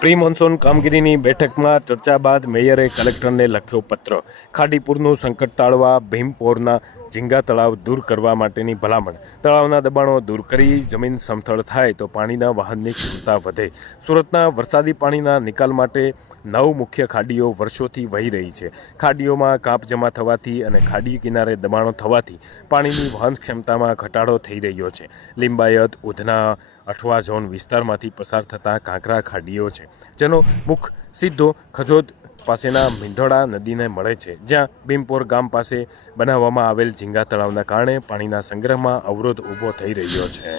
Pre monsoon કામગીરીની બેઠકમાં ચર્ચા બાદ મેયરે કલેક્ટરને લખ્યો પત્ર. ખાડીપુરનું સંકટ ટાળવા ભીમપોરના ઝીંગા તળાવ દૂર કરવા માટેની ભલામણ. તળાવના દબાણો દૂર કરી જમીન સમથળ થાય તો પાણીના વાહનની ક્ષમતા વધે. સુરતના વરસાદી પાણીના નિકાલ માટે નવ મુખ્ય ખાડીઓ વર્ષોથી વહી રહી છે. ખાડીઓમાં કાપ જમા થવાથી અને ખાડી કિનારે દબાણો થવાથી પાણીની વહન ક્ષમતામાં ઘટાડો થઈ રહ્યો છે. લિંબાયત, ઉધના, અઠવા ઝોન વિસ્તારમાંથી પસાર થતા કાંકરા ખાડીઓ છે, જેનો મુખ સીધો ખજોદ પાસેના મીંઢોળા નદીને મળે છે, જ્યાં ભીમપોર ગામ પાસે બનાવવામાં આવેલ ઝીંગા તળાવના કારણે પાણીના સંગ્રહમાં અવરોધ ઊભો થઈ રહ્યો છે.